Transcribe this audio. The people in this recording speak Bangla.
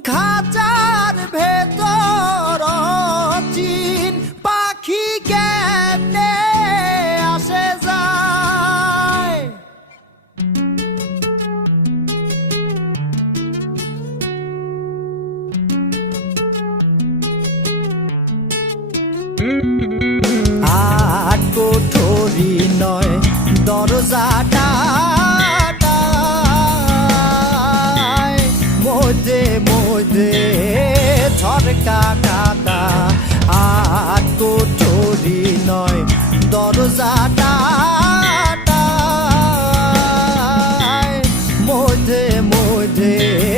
খাঁচার ভেতর চিন পাখি কেমনে আসে যায়। আট কোঠরি নয় দরজাটা মধ্যে মধ্যে ঝরকা